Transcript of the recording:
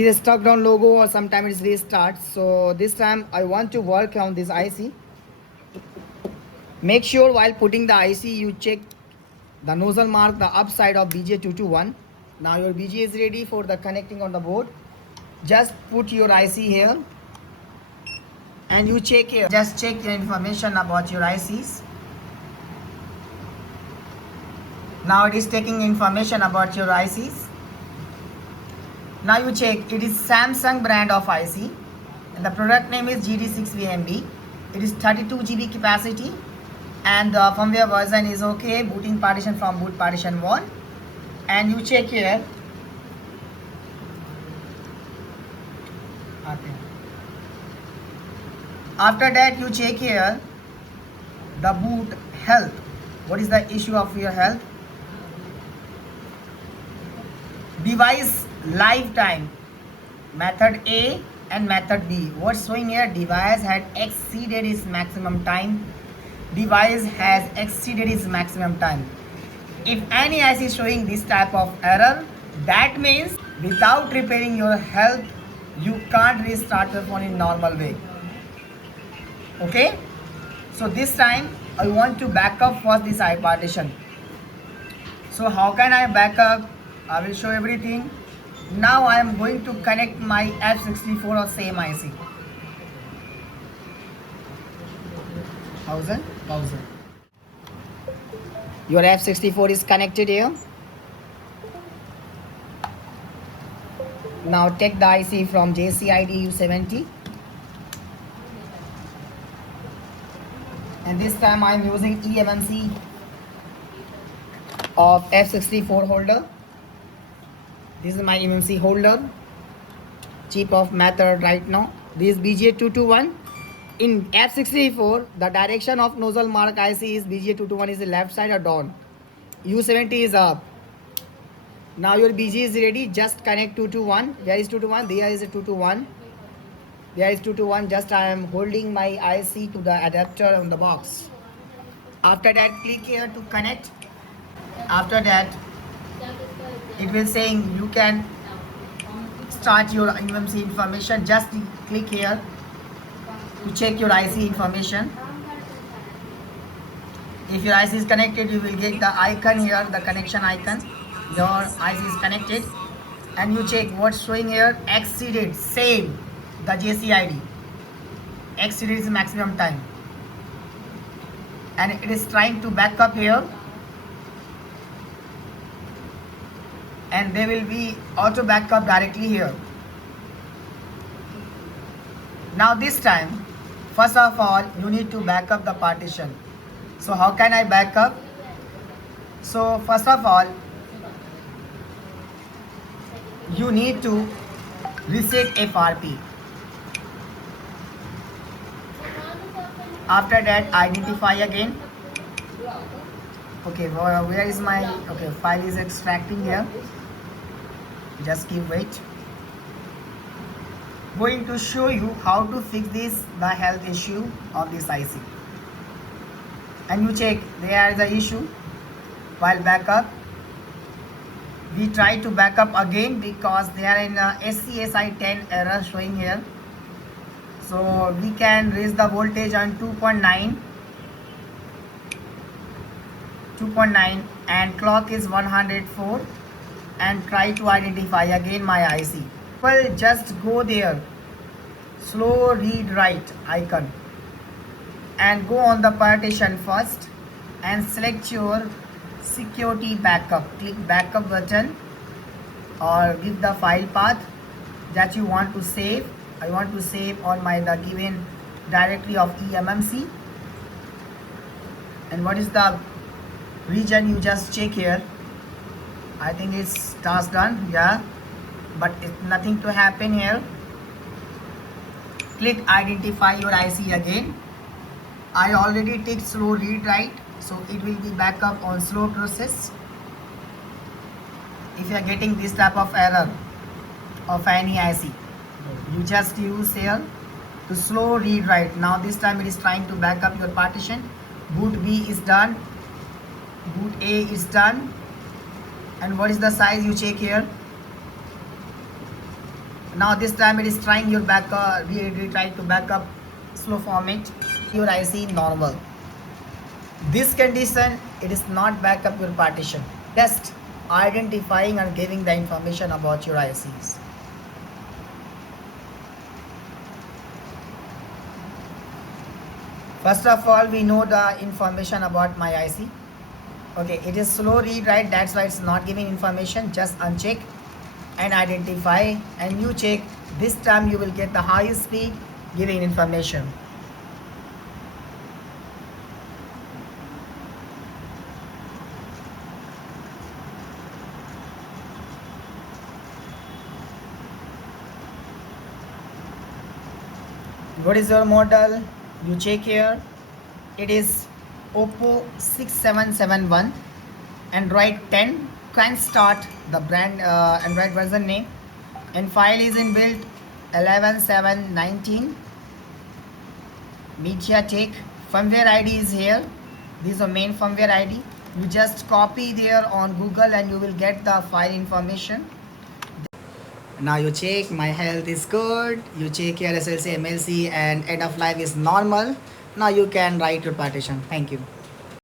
It is stuck down logo or sometimes it restarts. So this time I want to work on this IC. Make sure while putting the IC you check the nozzle mark the upside of BJ221. Now your BJ is ready for the connecting on the board. Just put your IC here and you check here. Just check the information about your ICs. Now it is taking information about your ICs. Now you check, it is Samsung brand of IC and the product name is GD6VMB. It is 32 GB capacity and the firmware version is okay. Booting partition from boot partition 1. And you check here. Okay. After that you check here the boot health. What is the issue of your health? Device lifetime, method A and method B. What's showing here? Device had exceeded its maximum time. Device has exceeded its maximum time. If any IC is showing this type of error, that means without repairing your health, you can't restart your phone in normal way. Okay? So this time I want to back up first this I partition. So how can I back up? I will show everything. Now I am going to connect my F64 or same IC. 1000. Your F64 is connected here. Now take the IC from JCID U70. And this time I am using EMMC of F64 holder. This is my EMMC holder, cheap of method right now. This is BJ221. In F64, the direction of nozzle mark IC is BJ221 is the left side or down. U70 is up. Now your BJ is ready. Just connect 221. Where is 221? There is a 221. There is 221. Just I am holding my IC to the adapter on the box. After that, click here to connect. After that, it will saying you can start your EMMC information. Just click here to check your IC information. If your IC is connected, you will get the icon here, the connection icon. Your IC is connected and you check what's showing here. Exceeded, same, the JCID. Exceeded is maximum time. And it is trying to back up here. And they will be auto backup directly here. Now this time, first of all, you need to back up the partition. So how can I back up? So first of all, you need to reset FRP. After that, identify again. Okay, where is my, okay, file is extracting here. Just give wait. Going to show you how to fix this, the health issue of this IC. And you check there is the issue while backup. We try to back up again because they are in SCSI 10 error showing here. So we can raise the voltage on 2.9 and clock is 104 and try to identify again my IC. Well, just go there, slow read write icon and go on the partition first and select your security backup. Click backup button or give the file path that you want to save. I want to save on my the given directory of EMMC. And what is the region? You just check here. I think it's task done, yeah, but it's nothing to happen here. Click identify your IC again. I already ticked slow read write, so it will be back up on slow process. If you are getting this type of error of any IC, you just use here to slow read write. Now this time it is trying to back up your partition. Boot B is done, boot A is done. And what is the size? You check here. Now this time it is trying your backup, we try to backup slow format your IC normal. This condition, it is not backup your partition. Just identifying and giving the information about your ICs. First of all, we know the information about my IC. Okay, it is slow read write, that's why it's not giving information. Just uncheck and identify, and you check. This time you will get the highest speed giving information. What is your model? You check here. It is Oppo 6771 Android 10. Can start the brand Android version name, and file is inbuilt 11719. MediaTek firmware ID is here. This is the main firmware ID. You just copy there on Google and you will get the file information. Now you check my health is good. You check here SLC, MLC, and end of life is normal. Now you can write your partition. Thank you.